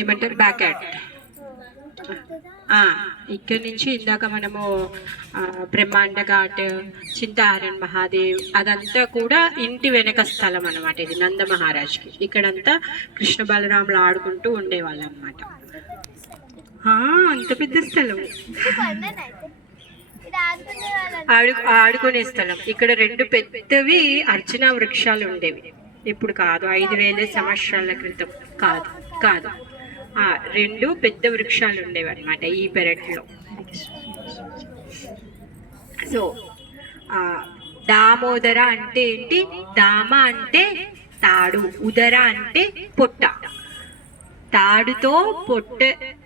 ఏమంటారు back yard. ఇక్కడి నుంచి ఇందాక మనము బ్రహ్మాండ ఘాట్, చింతాహరణ్ మహాదేవ్ అదంతా కూడా ఇంటి వెనక స్థలం అనమాట. ఇది నంద మహారాజ్కి. ఇక్కడంతా కృష్ణ బలరాములు ఆడుకుంటూ ఉండేవాళ్ళు అనమాట. అంత పెద్ద స్థలం, ఆడుకునే స్థలం. ఇక్కడ 2 పెద్దవి అర్చనా వృక్షాలు ఉండేవి. ఇప్పుడు కాదు, 5000 సంవత్సరాల క్రితం. కాదు 2 పెద్ద వృక్షాలు ఉండేవి అనమాట ఈ పెరట్లో. సో దామోదర అంటే ఏంటి? దామ అంటే తాడు, ఉదర అంటే పొట్ట. తాడుతో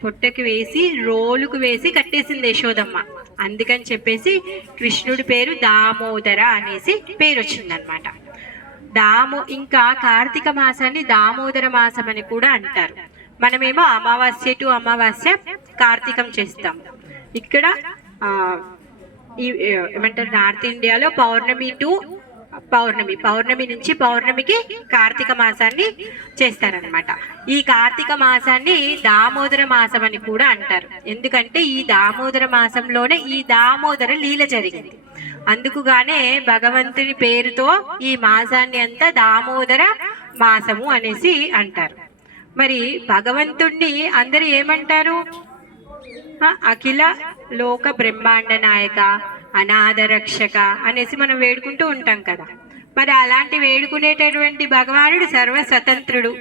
పొట్టకి వేసి రోలుకు వేసి కట్టేసింది యశోదమ్మ. అందుకని చెప్పేసి కృష్ణుడి పేరు దామోదర అనేసి పేరు వచ్చిందనమాట. ఇంకా కార్తీక మాసాన్ని దామోదర మాసం అని కూడా అంటారు. మనమేమో అమావాస్య టు అమావాస్య కార్తీకం చేస్తాం. ఇక్కడ ఏమంటారు, నార్త్ ఇండియాలో పౌర్ణమి టు పౌర్ణమి నుంచి పౌర్ణమికి కార్తీక మాసాన్ని చేస్తారనమాట. ఈ కార్తీక మాసాన్ని దామోదర మాసం అని కూడా అంటారు. ఎందుకంటే ఈ దామోదర మాసంలోనే ఈ దామోదర లీల జరిగింది. అందుకుగానే భగవంతుని పేరుతో ఈ మాసాన్ని అంతా దామోదర మాసము అనేసి అంటారు. మరి భగవంతుణ్ణి అందరూ ఏమంటారు? అఖిల లోక బ్రహ్మాండ నాయక, అనాథ రక్షక అనేసి మనం వేడుకుంటూ ఉంటాం కదా. మరి అలాంటి వేడుకునేటటువంటి భగవానుడు సర్వస్వతంత్రుడు.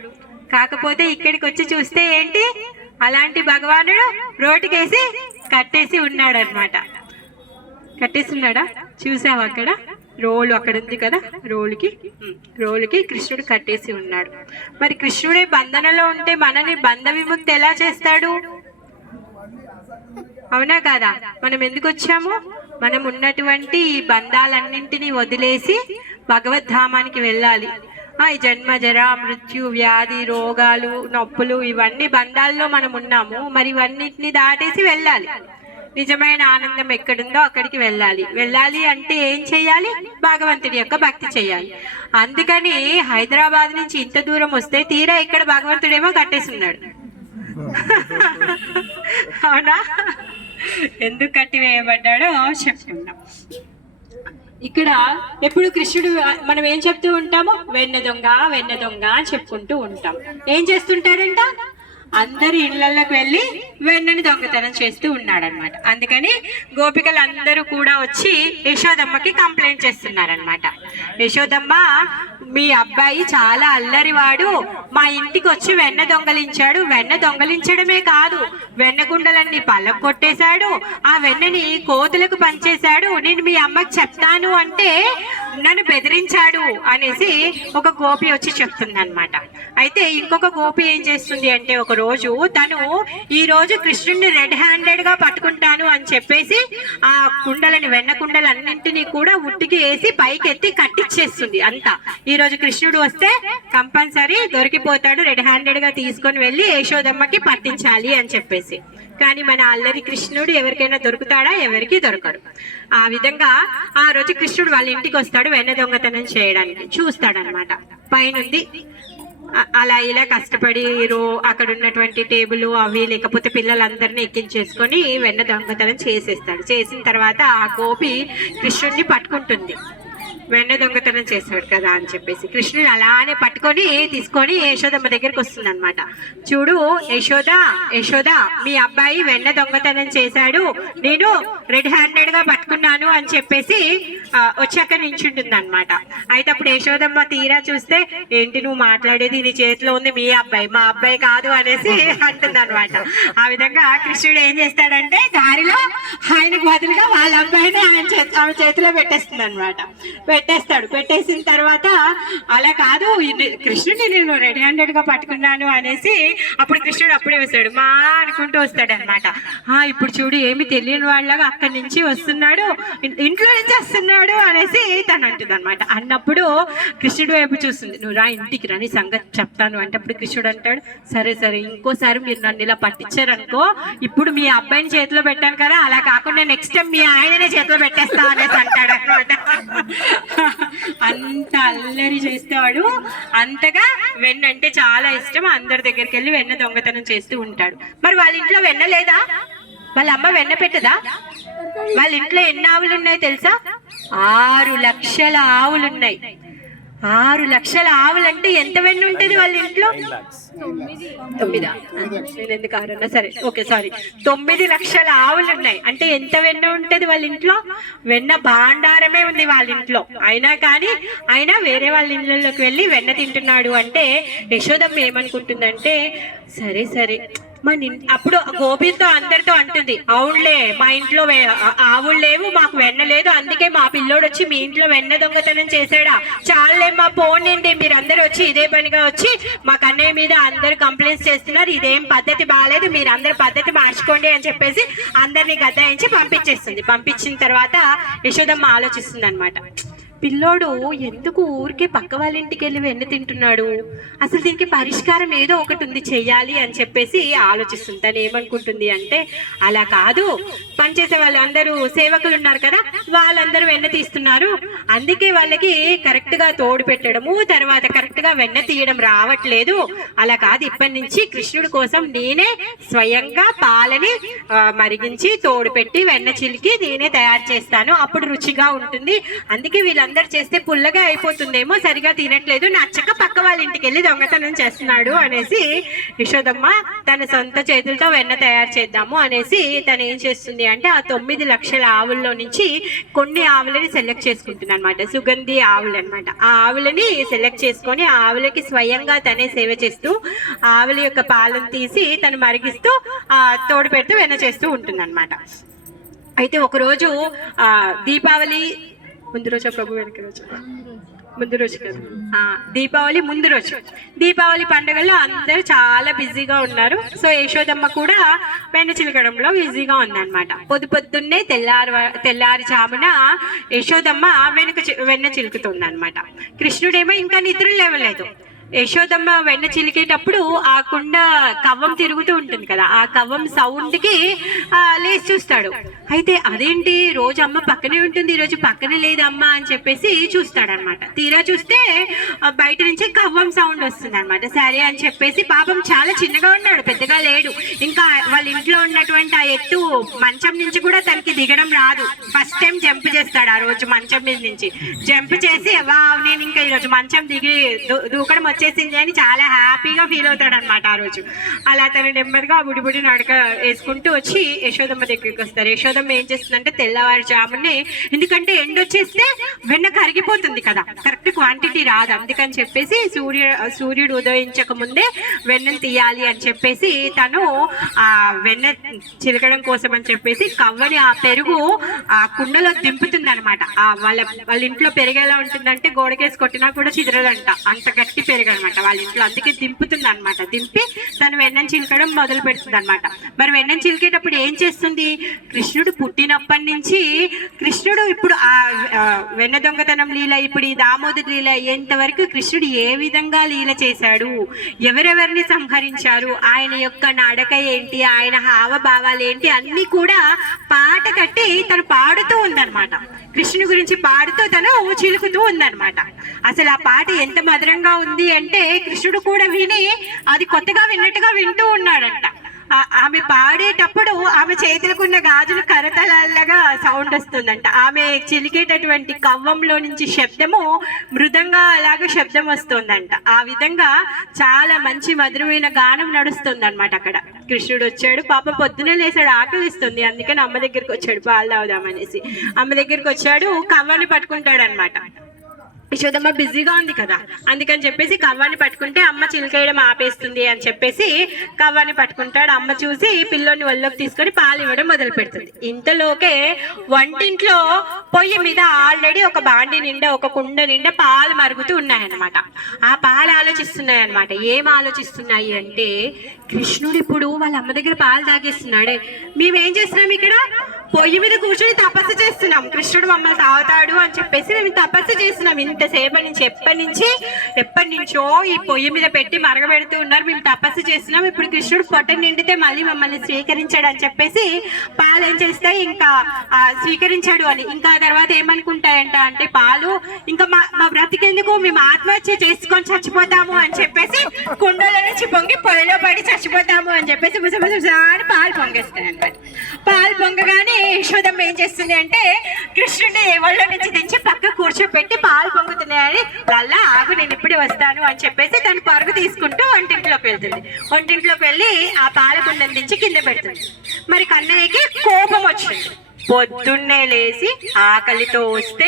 కాకపోతే ఇక్కడికి వచ్చి చూస్తే ఏంటి, అలాంటి భగవానుడు రోటికేసి కట్టేసి ఉన్నాడు అనమాట. కట్టేస్తున్నాడా? చూసావు అక్కడ రోలు అక్కడ ఉంది కదా, రోలుకి కృష్ణుడు కట్టేసి ఉన్నాడు. మరి కృష్ణుడే బంధనలో ఉంటే మనని బంధ విముక్తి ఎలా చేస్తాడు? అవునా కాదా? మనం ఎందుకు వచ్చాము? మనం ఉన్నటువంటి ఈ బంధాలన్నింటినీ వదిలేసి భగవద్ధామానికి వెళ్ళాలి. ఈ జన్మ జర మృత్యు వ్యాధి రోగాలు నొప్పులు ఇవన్నీ బంధాల్లో మనం ఉన్నాము. మరి ఇవన్నిటిని దాటేసి వెళ్ళాలి. నిజమైన ఆనందం ఎక్కడుందో అక్కడికి వెళ్ళాలి అంటే ఏం చేయాలి? భగవంతుడి యొక్క భక్తి చేయాలి. అందుకని హైదరాబాద్ నుంచి ఇంత దూరం వస్తే తీరా ఇక్కడ భగవంతుడేమో కట్టేస్తున్నాడు. అవునా? ఎందుకు కట్టివేయబడ్డాడో చెప్పుకుందాం. ఇక్కడ ఎప్పుడు కృష్ణుడు మనం ఏం చెప్తూ ఉంటాము? వెన్న దొంగ అని చెప్పుకుంటూ ఉంటాం. ఏం చేస్తుంటాడంట? అందరి ఇళ్లలోకి వెళ్ళి వెన్నని దొంగతనం చేస్తూ ఉన్నాడనమాట. అందుకని గోపికలు అందరూ కూడా వచ్చి యశోదమ్మకి కంప్లైంట్ చేస్తున్నారనమాట. యశోదమ్మ, మీ అబ్బాయి చాలా అల్లరివాడు, మా ఇంటికి వచ్చి వెన్న దొంగలించాడు. వెన్న దొంగలించడమే కాదు, వెన్న గుండలన్నీ పళ్ళకొట్టేశాడు, ఆ వెన్నని కోతులకు పంచేశాడు. నేను మీ అమ్మకి చెప్తాను అంటే నన్ను బెదిరించాడు అనేసి ఒక గోపి వచ్చి చెప్తుంది అనమాట. అయితే ఇంకొక గోపి ఏం చేస్తుంది అంటే, ఒక రోజు తను ఈ రోజు కృష్ణుడిని రెడ్ హ్యాండెడ్ గా పట్టుకుంటాను అని చెప్పేసి ఆ కుండలని వెన్న కుండలన్నింటినీ కూడా ఉట్టికి వేసి పైకెత్తి కట్టించేస్తుంది అంతా. ఈ రోజు కృష్ణుడు వస్తే కంపల్సరీ దొరికిపోతాడు, రెడ్ హ్యాండెడ్ గా తీసుకొని వెళ్ళి యశోదమ్మకి పట్టించాలి అని చెప్పేసి. కానీ మన అల్లరి కృష్ణుడు ఎవరికైనా దొరుకుతాడా? ఎవరికి దొరకడు. ఆ విధంగా ఆ రోజు కృష్ణుడు వాళ్ళ ఇంటికి వస్తాడు వెన్న దొంగతనం చేయడానికి. చూస్తాడనమాట పైనుంది అలా ఇలా కష్టపడి అక్కడ ఉన్నటువంటి టేబుల్ అవి లేకపోతే పిల్లలందరినీ ఎక్కించేసుకొని వెన్న దొంగతనం చేసేస్తాడు. చేసిన తర్వాత ఆ గోపి కృష్ణుడిని పట్టుకుంటుంది. వెన్న దొంగతనం చేస్తాడు కదా అని చెప్పేసి కృష్ణుని అలానే పట్టుకొని తీసుకొని యశోదమ్మ దగ్గరికి వస్తుంది అనమాట. చూడు యశోద, మీ అబ్బాయి వెన్న దొంగతనం చేశాడు, నేను రెడ్ హ్యాండెడ్ గా పట్టుకున్నాను అని చెప్పేసి వచ్చాక నించుంటుంది అనమాట. అయితే అప్పుడు యశోదమ్మ తీరా చూస్తే, ఏంటి నువ్వు మాట్లాడేది? నీ చేతిలో ఉంది మీ అబ్బాయి, మా అబ్బాయి కాదు అనేసి అంటుంది అనమాట. ఆ విధంగా కృష్ణుడు ఏం చేస్తాడంటే దారిలో ఆయనకు బదులుగా వాళ్ళ అబ్బాయిని ఆమె చేతిలో పెట్టేస్తుంది అనమాట. పెట్టేసిన తర్వాత అలా కాదు కృష్ణుడిని నేను రెడ్ హ్యాండెడ్ గా పట్టుకున్నాను అనేసి అప్పుడు కృష్ణుడు అప్పుడే వస్తాడు, మా అనుకుంటూ వస్తాడు అనమాట. ఇప్పుడు చూడు ఏమి తెలియని వాళ్ళగా అక్కడి నుంచి వస్తున్నాడు, వస్తున్నాడు, ఇంట్లో నుంచి వస్తున్నాడు అనేసి తను అంటుంది అనమాట. అన్నప్పుడు కృష్ణుడు వైపు చూస్తుంది, నువ్వు రా ఇంటికి రా నీ సంగతి చెప్తాను అంటే అప్పుడు కృష్ణుడు అంటాడు, సరే సరే ఇంకోసారి మీరు నన్ను ఇలా పట్టించారనుకో, ఇప్పుడు మీ అబ్బాయిని చేతిలో పెట్టాను కదా, అలా కాకుండా నెక్స్ట్ టైం మీ ఆయననే చేతిలో పెట్టేస్తా అనేసి అంటాడు అనమాట. అంత అల్లరి చేస్తాడు, అంతగా వెన్న అంటే చాలా ఇష్టం. అందరి దగ్గరికి వెళ్ళి వెన్న దొంగతనం చేస్తూ ఉంటాడు. మరి వాళ్ళ ఇంట్లో వెన్న లేదా? వాళ్ళ అమ్మ వెన్న పెట్టదా? వాళ్ళ ఇంట్లో ఎన్ని ఆవులు ఉన్నాయో తెలుసా? 6 లక్షల ఆవులు ఉన్నాయి. 6 లక్షల ఆవులు అంటే ఎంత వెన్న ఉంటుంది వాళ్ళ ఇంట్లో? 9 నేను ఎందుకు 6 అన్నా, సరే ఓకే సారీ, 9 లక్షల ఆవులు ఉన్నాయి. అంటే ఎంత వెన్న ఉంటది వాళ్ళ ఇంట్లో? వెన్న భాండారమే ఉంది వాళ్ళ ఇంట్లో. అయినా వేరే వాళ్ళ ఇళ్ళలోకి వెళ్ళి వెన్న తింటున్నాడు అంటే యశోదమ్మ ఏమనుకుంటుందంటే, సరే సరే అప్పుడు గోపితో అందరితో అంటుంది, అవునులే మా ఇంట్లో ఆవులు లేవు, మాకు వెన్న లేదు, అందుకే మా పిల్లోడు వచ్చి మీ ఇంట్లో వెన్న దొంగతనం చేశాడా, చాలే మా పోనండి, మీరందరూ వచ్చి ఇదే పనిగా వచ్చి మా కన్నయ్య మీద అందరు కంప్లైంట్స్ చేస్తున్నారు, ఇదేం పద్ధతి బాగాలేదు, మీరు అందరు పద్ధతి మార్చుకోండి అని చెప్పేసి అందరినీ గద్దాయించి పంపించేస్తుంది. పంపించిన తర్వాత యశోదమ్మ ఆలోచిస్తుంది అనమాట, పిల్లోడు ఎందుకు ఊరికే పక్క వాళ్ళ ఇంటికి వెళ్ళి వెన్న తింటున్నాడు, అసలు దీనికి పరిష్కారం ఏదో ఒకటి ఉంది చెయ్యాలి అని చెప్పేసి ఆలోచిస్తుంది. తను ఏమనుకుంటుంది అంటే, అలా కాదు, పనిచేసే వాళ్ళందరూ సేవకులు ఉన్నారు కదా, వాళ్ళందరూ వెన్న తీస్తున్నారు, అందుకే వాళ్ళకి కరెక్ట్ గా తోడు పెట్టడము తర్వాత కరెక్ట్ గా వెన్న తీయడం రావట్లేదు, అలా కాదు, ఇప్పటి నుంచి కృష్ణుడి కోసం నేనే స్వయంగా పాలని మరిగించి తోడు పెట్టి వెన్న చిలికి నేనే తయారు చేస్తాను, అప్పుడు రుచిగా ఉంటుంది, అందుకే వీళ్ళందరూ చేస్తే పుల్లగా అయిపోతుందేమో, సరిగా తినట్లేదు, నచ్చక పక్క వాళ్ళ ఇంటికి వెళ్ళి దొంగతనం చేస్తున్నాడు అనేసి యశోదమ్మ తన సొంత చేతులతో వెన్న తయారు చేద్దాము అనేసి తను ఏం చేస్తుంది అంటే, ఆ 9 లక్షల ఆవుల్లో నుంచి కొన్ని ఆవులని సెలెక్ట్ చేసుకుంటుంది అనమాట, సుగంధి ఆవులు అనమాట. ఆ ఆవులని సెలెక్ట్ చేసుకొని ఆ ఆవులకి స్వయంగా తనే సేవ చేస్తూ ఆవుల యొక్క పాలను తీసి తను మరిగిస్తూ తోడు పెడుతూ వెన్న చేస్తూ ఉంటుంది అనమాట. అయితే ఒకరోజు దీపావళి ముందు రోజు, ప్రభు వెనక రోజు, ముందు రోజు కదా, దీపావళి ముందు రోజు, దీపావళి పండుగల్లో అందరూ చాలా బిజీగా ఉన్నారు. సో యశోదమ్మ కూడా వెన్న చిలకడంలో బిజీగా ఉందన్నమాట. పొద్దున్నే తెల్లారిజామున యశోదమ్మ వెన్న చిలుకుతుంది అనమాట. కృష్ణుడేమో ఇంకా నిద్ర లేవలేదు. యశోదమ్మ వెన్న చిలికేటప్పుడు ఆ కుండ కవ్వం తిరుగుతూ ఉంటుంది కదా, ఆ కవ్వం సౌండ్కి లేచి చూస్తాడు. అయితే అదేంటి, రోజు అమ్మ పక్కనే ఉంటుంది, ఈరోజు పక్కనే లేదు అమ్మ అని చెప్పేసి చూస్తాడనమాట. తీరా చూస్తే బయట నుంచి కవ్వం సౌండ్ వస్తుంది అనమాట. సరే అని చెప్పేసి, పాపం చాలా చిన్నగా ఉన్నాడు, పెద్దగా లేడు, ఇంకా వాళ్ళ ఇంట్లో ఉన్నటువంటి ఆ ఎత్తు మంచం నుంచి కూడా తనకి దిగడం రాదు. ఫస్ట్ టైం జంప్ చేస్తాడు ఆ రోజు, మంచం మీద నుంచి జంప్ చేసి, వా నేను ఇంకా ఈరోజు మంచం దిగి దూకడం వచ్చేసింది అని చాలా హ్యాపీగా ఫీల్ అవుతాడు అనమాట ఆ రోజు. అలా తను నెమ్మదిగా బుడి నడక వేసుకుంటూ వచ్చి యశోదమ్మ దగ్గరికి వస్తారు. యశోదమ్మ ఏం చేస్తుందంటే తెల్లవారుజామునే, ఎందుకంటే ఎండ వచ్చేస్తే వెన్న కరిగిపోతుంది కదా, కరెక్ట్ క్వాంటిటీ రాదు, అందుకని చెప్పేసి సూర్యుడు ఉదయించక ముందే వెన్నను తీయాలి అని చెప్పేసి తను ఆ వెన్న చిలకడం కోసం అని చెప్పేసి కవ్వని ఆ పెరుగు ఆ కుండలో దింపుతుంది అనమాట. వాళ్ళ ఇంట్లో పెరుగు ఎలా ఉంటుందంటే గోడకేసి కొట్టినా కూడా చిదరదంట, అంత గట్టి పెరుగు అనమాట వాళ్ళ ఇంట్లో, అందుకే దింపుతుంది అనమాట. దింపి తను వెన్నను చిలకడం మొదలు పెడుతుంది అనమాట. మరి వెన్నను చిలికేటప్పుడు ఏం చేస్తుంది, కృష్ణుడు పుట్టినప్పటి నుంచి కృష్ణుడు ఇప్పుడు ఆ వెన్న దొంగతనం లీల, ఇప్పుడు ఈ దామోదర లీల అయ్యేంత వరకు కృష్ణుడు ఏ విధంగా లీల చేశాడు, ఎవరెవరిని సంహరించారు, ఆయన యొక్క నడక ఏంటి, ఆయన హావభావాలు ఏంటి, అన్ని కూడా పాట కట్టి తను పాడుతూ ఉందన్నమాట. కృష్ణుని గురించి పాడుతూ తను చిలుకుతూ ఉందన్నమాట. అసలు ఆ పాట ఎంత మధురంగా ఉంది అంటే కృష్ణుడు కూడా విని అది కొత్తగా విన్నట్టుగా వింటూ ఉన్నాడంట. ఆమె పాడేటప్పుడు ఆమె చేతులకున్న గాజులు కరతలల్లగా సౌండ్ వస్తుందంట. ఆమె చిలికేటటువంటి కవ్వంలో నుంచి శబ్దము మృదంగా అలాగా శబ్దం వస్తుందంట. ఆ విధంగా చాలా మంచి మధురమైన గానం నడుస్తుంది అనమాట. అక్కడ కృష్ణుడు వచ్చాడు, పాప పొద్దునే లేసాడు, ఆకలిస్తుంది, అందుకని అమ్మ దగ్గరికి వచ్చాడు పాలు తాగుదామనేసి. అమ్మ దగ్గరికి వచ్చాడు, కవ్వాన్ని పట్టుకుంటాడు అనమాట. యశోదమ్మ బిజీగా ఉంది కదా, అందుకని చెప్పేసి కవ్వాన్ని పట్టుకుంటే అమ్మ చిలికేయడం ఆపేస్తుంది అని చెప్పేసి కవ్వాన్ని పట్టుకుంటాడు. అమ్మ చూసి పిల్లోని ఒళ్ళోకి తీసుకొని పాలు ఇవ్వడం మొదలు పెడుతుంది. ఇంతలోకే వంటింట్లో పొయ్యి మీద ఆల్రెడీ ఒక బాండి నిండా, ఒక కుండ నిండా పాలు మరుగుతూ ఉన్నాయన్నమాట. ఆ పాలు ఆలోచిస్తున్నాయి అన్నమాట. ఏం ఆలోచిస్తున్నాయి అంటే, కృష్ణుడు ఇప్పుడు వాళ్ళ అమ్మ దగ్గర పాలు తాగేస్తున్నాడే, మేమేం చేస్తున్నాం ఇక్కడ, పొయ్యి మీద కూర్చొని తపస్సు చేస్తున్నాం, కృష్ణుడు మమ్మల్ని తాగుతాడు అని చెప్పేసి మేము తపస్సు చేస్తున్నాం ఇంతసేపటి నుంచి. ఎప్పటి నుంచో ఈ పొయ్యి మీద పెట్టి మరగబెడుతూ ఉన్నారు, మేము తపస్సు చేస్తున్నాం. ఇప్పుడు కృష్ణుడు పొట్ట నిండితే మళ్ళీ మమ్మల్ని స్వీకరించాడు అని చెప్పేసి పాలు ఏం చేస్తాయి, ఇంకా స్వీకరించాడు అని. ఇంకా తర్వాత ఏమనుకుంటాయంట అంటే పాలు ఇంకా మా బ్రతికెందుకు, మేము ఆత్మహత్య చేసుకొని చచ్చిపోతాము అని చెప్పేసి కుండల నుంచి పొంగి పొయ్యిలో పడి చచ్చిపోతాము అని చెప్పేసి అని పాలు పొంగేస్తాయి అనమాట. పాలు పొంగగానే యశోదమ్మ ఏం చేస్తుంది అంటే కృష్ణుడిని ఒళ్ళ నుంచి దించి పక్క కూర్చోపెట్టి పాలు పొంగుతున్నాయని, లల్లా ఆగు నేను ఇప్పుడే వస్తాను అని చెప్పేసి తను పరుగు తీసుకుంటూ వంటింట్లోకి వెళ్తుంది. వంటింట్లోకి వెళ్ళి ఆ పాల కుండను దించి కింద పెడుతుంది. మరి కన్నయ్యకి కోపం వచ్చింది. పొద్దున్నే లేచి ఆకలితో వస్తే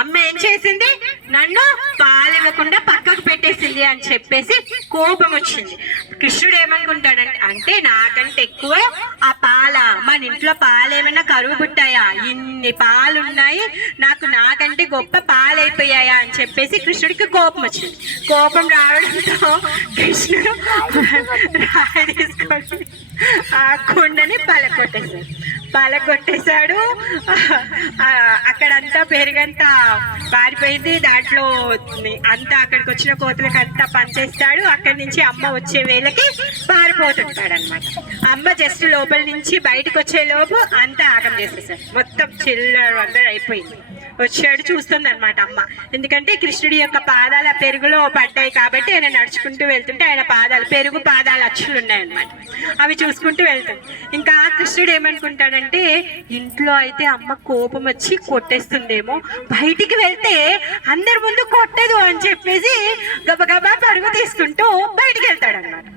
అమ్మ ఏం చేసింది, నన్ను పాలు ఇవ్వకుండా పక్కకు పెట్టేసింది అని చెప్పేసి కోపం వచ్చింది. కృష్ణుడు ఏమనుకుంటాడంటే, అంటే నాకంటే ఎక్కువ ఆ పాల, మన ఇంట్లో పాలు ఏమైనా కరువు పుట్టాయా, ఇన్ని పాలు ఉన్నాయి, నాకంటే గొప్ప పాలు అయిపోయాయా అని చెప్పేసి కృష్ణుడికి కోపం వచ్చింది. కోపం రావడంతో కృష్ణుడు రాయి తీసుకొని ఆ కుండని పలగొట్టేశాడు. అక్కడంతా పెరుగంతా పారిపోయింది, దాంట్లో అంతా అక్కడికి వచ్చిన కోతులకి అంతా పనిచేస్తాడు. అక్కడి నుంచి అమ్మ వచ్చే వేళకి పారిపోతుంటాడు అనమాట. అమ్మ జస్ట్ లోపల నుంచి బయటకు వచ్చే లోపు అంతా ఆగం చేసేసాడు, మొత్తం చిల్లర వందర అయిపోయింది. వచ్చాడు చూస్తుంది అనమాట అమ్మ, ఎందుకంటే కృష్ణుడి యొక్క పాదాలు ఆ పెరుగులో పడ్డాయి కాబట్టి ఆయన నడుచుకుంటూ వెళ్తుంటే ఆయన పెరుగు పాదాలు అచ్చులు ఉన్నాయన్నమాట, అవి చూసుకుంటూ వెళ్తాడు. ఇంకా కృష్ణుడు ఏమనుకుంటాడంటే ఇంట్లో అయితే అమ్మ కోపం వచ్చి కొట్టేస్తుందేమో, బయటికి వెళ్తే అందరి ముందు కొట్టదు అని చెప్పేసి గబగబా పరుగు తీసుకుంటూ బయటికి వెళ్తాడు అనమాట.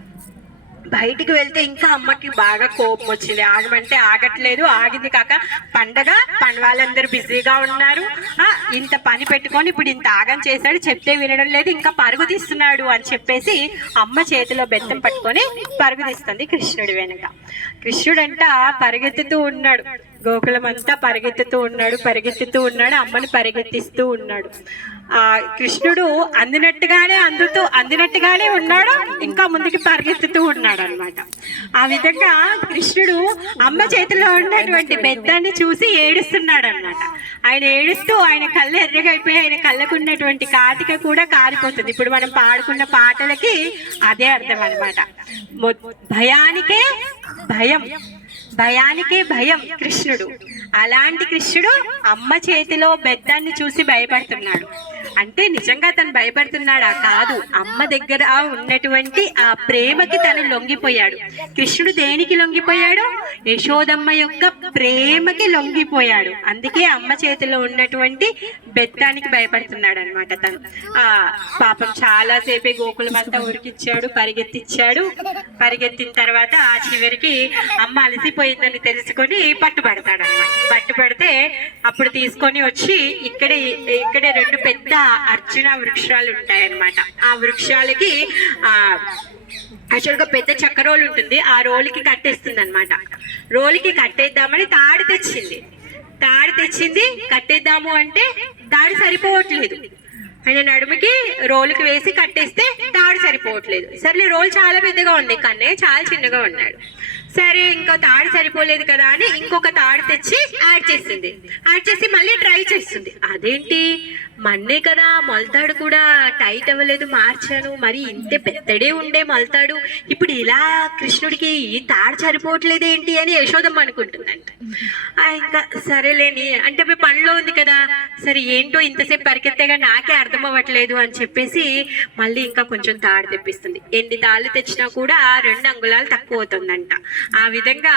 బయటికి వెళ్తే ఇంకా అమ్మకి బాగా కోపం వచ్చింది. ఆగమంటే ఆగట్లేదు, ఆగింది కాక పండగ వాళ్ళందరూ బిజీగా ఉన్నారు, ఇంత పని పెట్టుకొని ఇప్పుడు ఇంత ఆగం చేశాడు, చెప్తే వినడం లేదు, ఇంకా పరుగు తీస్తున్నాడు అని చెప్పేసి అమ్మ చేతిలో బెత్తం పట్టుకొని పరుగు తీస్తుంది కృష్ణుడి వెనక. కృష్ణుడంట పరిగెత్తుతూ ఉన్నాడు, గోకులం అంతా పరిగెత్తుతూ ఉన్నాడు, అమ్మని పరిగెత్తిస్తూ ఉన్నాడు. కృష్ణుడు అందినట్టుగానే ఉన్నాడు, ఇంకా ముందుకి పరిగెత్తుతూ ఉన్నాడు అనమాట. ఆ విధంగా కృష్ణుడు అమ్మ చేతిలో ఉన్నటువంటి బెత్తాన్ని చూసి ఏడుస్తున్నాడు అనమాట. ఆయన ఏడుస్తూ ఆయన కళ్ళు ఎర్రగా అయిపోయి ఆయన కళ్ళకు ఉన్నటువంటి కాటిక కూడా కారిపోతుంది. ఇప్పుడు మనం పాడుకున్న పాటలకి అదే అర్థం అనమాట. భయానికే భయం కృష్ణుడు. అలాంటి కృష్ణుడు అమ్మ చేతిలో బెత్తాన్ని చూసి భయపడుతున్నాడు. అంటే నిజంగా తను భయపడుతున్నాడా? కాదు, అమ్మ దగ్గర ఉన్నటువంటి ఆ ప్రేమకి తను లొంగిపోయాడు. కృష్ణుడు దేనికి లొంగిపోయాడు? యశోదమ్మ యొక్క ప్రేమకి లొంగిపోయాడు. అందుకే అమ్మ చేతిలో ఉన్నటువంటి బెత్తానికి భయపడుతున్నాడు అనమాట. తను పాపం చాలాసేపే గోకులం అంతా ఉరికిచ్చాడు, పరిగెత్తిన తర్వాత ఆ చివరికి అమ్మ అలసిపోయిందని తెలుసుకొని పట్టుబడతాడు అనమాట. పట్టుబడితే అప్పుడు తీసుకొని వచ్చి ఇక్కడే 2 పెద్ద అర్జున వృక్షాలు ఉంటాయన్నమాట. ఆ వృక్షాలకి యాక్చువల్గా పెద్ద చక్క రోలు ఉంటుంది, ఆ రోలుకి కట్టేస్తుంది అనమాట. రోలుకి కట్టేద్దామని తాడు తెచ్చింది, కట్టేద్దాము అంటే తాడు సరిపోవట్లేదు. ఆయన నడుముకి రోలుకి వేసి కట్టేస్తే తాడు సరిపోవట్లేదు. సరే రోలు చాలా పెద్దగా ఉంది, కన్నయ్య చాలా చిన్నగా ఉన్నాడు. సరే ఇంకా తాడు సరిపోలేదు కదా అని ఇంకొక తాడు తెచ్చి యాడ్ చేసి మళ్ళీ ట్రై చేస్తుంది. అదేంటి మన్నే కదా, మొలతాడు కూడా టైట్ అవ్వలేదు, మార్చాను, మరి ఇంతే పెద్దడే ఉండే మొలతాడు, ఇప్పుడు ఇలా కృష్ణుడికి ఈ తాడు సరిపోవట్లేదు ఏంటి అని యశోదమ్మ అనుకుంటుందంట. ఇంకా సరేలేని అంటే పనిలో ఉంది కదా, సరే ఏంటో ఇంతసేపు పరిగెత్తగా నాకే అర్థం అవ్వట్లేదు అని చెప్పేసి మళ్ళీ ఇంకా కొంచెం తాడు తెప్పిస్తుంది. ఎన్ని తాళ్ళు తెచ్చినా కూడా 2 అంగుళాలు తక్కువ అవుతుందంట. ఆ విధంగా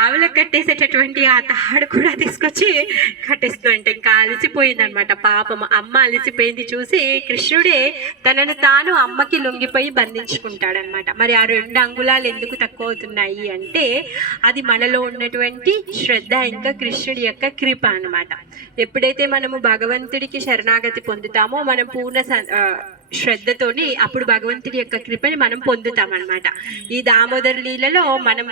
ఆవులకు కట్టేసేటటువంటి ఆ తాడు కూడా తీసుకొచ్చి కట్టేస్తుందంట. ఇంకా అలసిపోయిందనమాట పాపం. అమ్మ అలసిపోయింది చూసి కృష్ణుడే తనను తాను అమ్మకి లొంగిపోయి బంధించుకుంటాడనమాట. మరి ఆ 2 అంగుళాలు ఎందుకు తక్కువ అవుతున్నాయి అంటే అది మనలో ఉన్నటువంటి శ్రద్ధ, ఇంకా కృష్ణుడి యొక్క కృప అనమాట. ఎప్పుడైతే మనము భగవంతుడికి శరణాగతి పొందుతామో మనం శ్రద్ధతోని అప్పుడు భగవంతుడి యొక్క కృపని మనం పొందుతాం అనమాట. ఈ దామోదర లీలలో మనం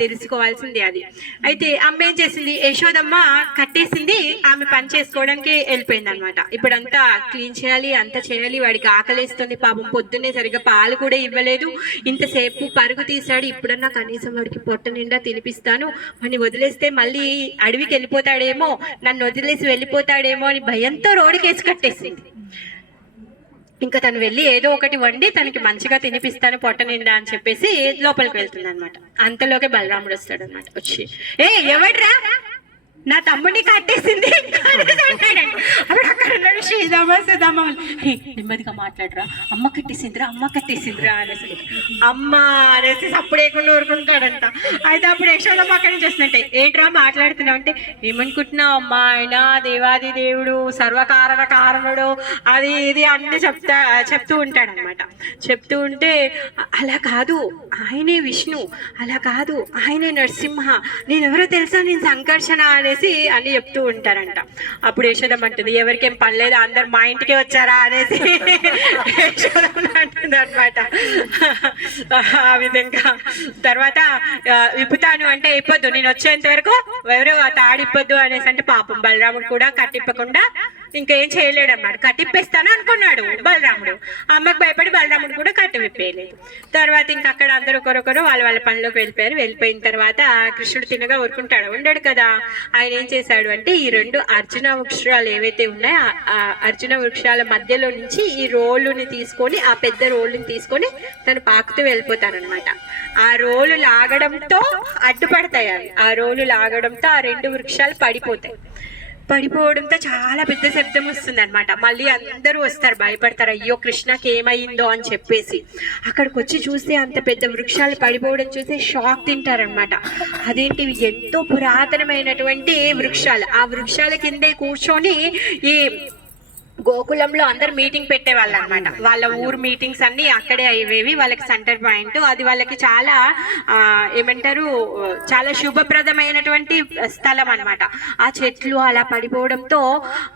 తెలుసుకోవాల్సింది అది. అయితే అమ్మ ఏం చేసింది, యశోదమ్మ కట్టేసింది, ఆమె పని చేసుకోవడానికి వెళ్ళిపోయింది అనమాట. ఇప్పుడంతా క్లీన్ చేయాలి, అంతా చేయాలి, వాడికి ఆకలేస్తుంది పాపం, పొద్దున్నే సరిగ్గా పాలు కూడా ఇవ్వలేదు, ఇంతసేపు పరుగు తీశాడు, ఇప్పుడన్నా కనీసం వాడికి పొట్ట నిండా తినిపిస్తాను, అని వదిలేస్తే మళ్ళీ అడవికి వెళ్ళిపోతాడేమో, నన్ను వదిలేసి వెళ్ళిపోతాడేమో అని భయంతో రోడ్డుకేసి కట్టేసింది. ఇంకా తను వెళ్ళి ఏదో ఒకటి వండి తనకి మంచిగా తినిపిస్తాను పొట్ట నిండా అని చెప్పేసి లోపలికి వెళ్తుంది అనమాట. అంతలోకే బలరాముడు వస్తాడు అనమాట. వచ్చి ఎవడ్రా నా తమ్ముడిని కట్టేసింది అప్పుడు అక్కడ ఉన్నాడు శ్రీరామ సుధామ, నెమ్మదిగా మాట్లాడరా, అమ్మ కట్టేసిందిరా అనేసి అమ్మ అనేసి అప్పుడేకుండా ఊరుకుంటాడంట. అయితే అప్పుడు యశోదమ్మ అక్కడి నుంచి వస్తుందంటే, ఏంట్రా మాట్లాడుతున్నావు అంటే, ఏమనుకుంటున్నావు అమ్మా, ఆయన దేవాది దేవుడు, కారణుడు, అది ఇది అన్నీ చెప్తూ ఉంటాడు అనమాట. చెప్తూ ఉంటే అలా కాదు ఆయనే విష్ణు, అలా కాదు ఆయనే నరసింహ, నేనెవరో తెలుసా, నేను సంకర్షణ అనేసి అని చెప్తూ ఉంటారంట. అప్పుడు యశోదమ్మ అంటుంది, ఎవరికేం పర్లేదు, అందరు మా ఇంటికే వచ్చారా అనేసి యశోదమ్మ అంటుంది అనమాట. ఆ విధంగా తర్వాత విప్పుతాను అంటే ఇప్పొద్దు, నేను వచ్చేంత వరకు ఎవరో తాడిప్పొద్దు అనేసి అంటే పాపం బలరాముడు కూడా కట్టిప్పకుండా ఇంకేం చేయలేడు అన్నాడు. కట్టిప్పేస్తాను అనుకున్నాడు బలరాముడు, అమ్మకు భయపడి బలరాముడు కూడా కట్టి విప్పేయలేదు. తర్వాత ఇంకా అక్కడ అందరూ ఒకరొకరు వాళ్ళ పనిలోకి వెళ్ళిపోయారు. వెళ్ళిపోయిన తర్వాత కృష్ణుడు తినగా ఊరుకుంటాడు, ఉండడు కదా. ఆయన ఏం చేశాడు అంటే, ఈ రెండు అర్జున వృక్షాలు ఏవైతే ఉన్నాయో ఆ అర్జున వృక్షాల మధ్యలో నుంచి ఈ రోలుని తీసుకొని, ఆ పెద్ద రోలుని తీసుకొని తను పాకుతూ వెళ్ళిపోతారనమాట. ఆ రోలు లాగడంతో అడ్డుపడతాయి అవి, ఆ రోలు లాగడంతో ఆ రెండు వృక్షాలు పడిపోవడంతో చాలా పెద్ద శబ్దం వస్తుంది అనమాట. మళ్ళీ అందరూ వస్తారు, భయపడతారు, అయ్యో కృష్ణకి ఏమైందో అని చెప్పేసి. అక్కడికి వచ్చి చూస్తే అంత పెద్ద వృక్షాలు పడిపోవడం చూసి షాక్ తింటారనమాట. అదేంటివి, ఎంతో పురాతనమైనటువంటి వృక్షాలు, ఆ వృక్షాల కిందే కూర్చొని ఈ గోకులంలో అందరు మీటింగ్ పెట్టేవాళ్ళు అనమాట. వాళ్ళ ఊరు మీటింగ్స్ అన్ని అక్కడే అయ్యేవి, వాళ్ళకి సెంటర్ పాయింట్ అది. వాళ్ళకి చాలా ఏమంటారు, చాలా శుభప్రదమైనటువంటి స్థలం అనమాట. ఆ చెట్లు అలా పడిపోవడంతో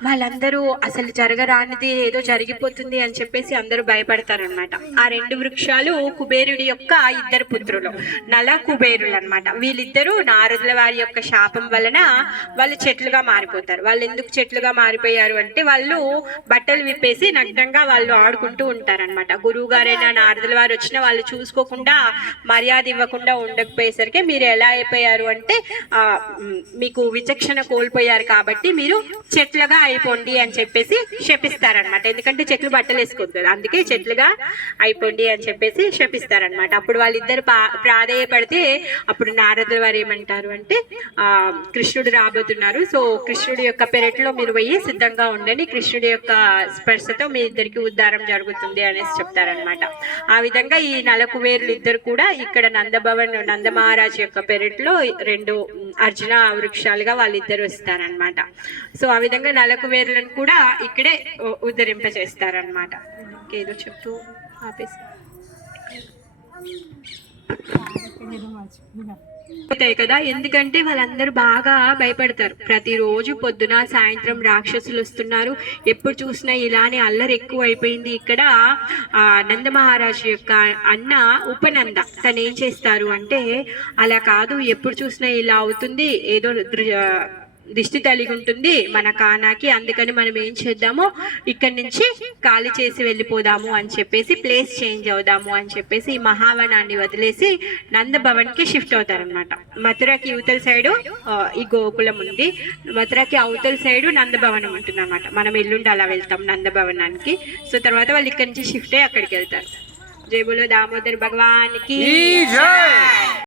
వాళ్ళందరూ అసలు జరగరానిది ఏదో జరిగిపోతుంది అని చెప్పేసి అందరూ భయపడతారనమాట. ఆ రెండు వృక్షాలు కుబేరుడి యొక్క ఇద్దరు పుత్రులు, నల కుబేరులు అనమాట. వీళ్ళిద్దరూ నారదుల వారి యొక్క శాపం వలన వాళ్ళు చెట్లుగా మారిపోతారు. వాళ్ళు ఎందుకు చెట్లుగా మారిపోయారు అంటే, వాళ్ళు బట్టలు విప్పేసి నగ్నంగా వాళ్ళు ఆడుకుంటూ ఉంటారనమాట. గురువు గారైనా నారదుల వారు వచ్చినా వాళ్ళు చూసుకోకుండా మర్యాద ఇవ్వకుండా ఉండకపోయేసరికి మీరు ఎలా అయిపోయారు అంటే, మీకు విచక్షణ కోల్పోయారు కాబట్టి మీరు చెట్లుగా అయిపోండి అని చెప్పేసి శపిస్తారనమాట. ఎందుకంటే చెట్లు బట్టలు వేసుకోదు కదా, అందుకే చెట్లుగా అయిపోండి అని చెప్పేసి శపిస్తారనమాట. అప్పుడు వాళ్ళిద్దరు ప్రాధేయపడితే అప్పుడు నారదుల వారు ఏమంటారు అంటే, కృష్ణుడు రాబోతున్నారు, సో కృష్ణుడి యొక్క పెరట్లో మీరు పోయి సిద్ధంగా ఉండండి, కృష్ణుడి యొక్క స్పర్శతో మీ ఇద్దరికి ఉద్ధారం జరుగుతుంది అనేసి చెప్తారనమాట. ఆ విధంగా ఈ నలకువేరులు ఇద్దరు కూడా ఇక్కడ నందమహారాజు యొక్క పెరట్లో రెండు అర్జున వృక్షాలుగా వాళ్ళిద్దరు వస్తారనమాట. సో ఆ విధంగా నలకువేరులను కూడా ఇక్కడే ఉద్ధరింప చేస్తారనమాట. ఏదో చెప్తూ ఆపేసి అవుతాయి కదా, ఎందుకంటే వాళ్ళందరూ బాగా భయపడతారు. ప్రతిరోజు పొద్దున సాయంత్రం రాక్షసులు వస్తున్నారు, ఎప్పుడు చూసినా ఇలానే అల్లరి ఎక్కువ అయిపోయింది. ఇక్కడ నందమహారాజు యొక్క అన్న ఉపనంద తను ఏం చేస్తారు అంటే, అలా కాదు, ఎప్పుడు చూసినా ఇలా అవుతుంది, ఏదో దిష్టి తలిగి ఉంటుంది మన కానాకి, అందుకని మనం ఏం చేద్దాము, ఇక్కడి నుంచి ఖాళీ చేసి వెళ్ళిపోదాము అని చెప్పేసి, ప్లేస్ చేంజ్ అవుదాము అని చెప్పేసి ఈ మహావనాన్ని వదిలేసి నందభవన్కి షిఫ్ట్ అవుతారనమాట. మథురకి యువతల సైడు ఈ గోకులం ఉంది, మథురకి అవతల సైడు నందభవనం ఉంటుంది అనమాట. మనం ఎల్లుండి అలా వెళ్తాం నందభవనానికి. సో తర్వాత వాళ్ళు ఇక్కడి నుంచి షిఫ్ట్ అయ్యి అక్కడికి వెళ్తారు. జై బోలో దామోదర్ భగవాన్ కి జై.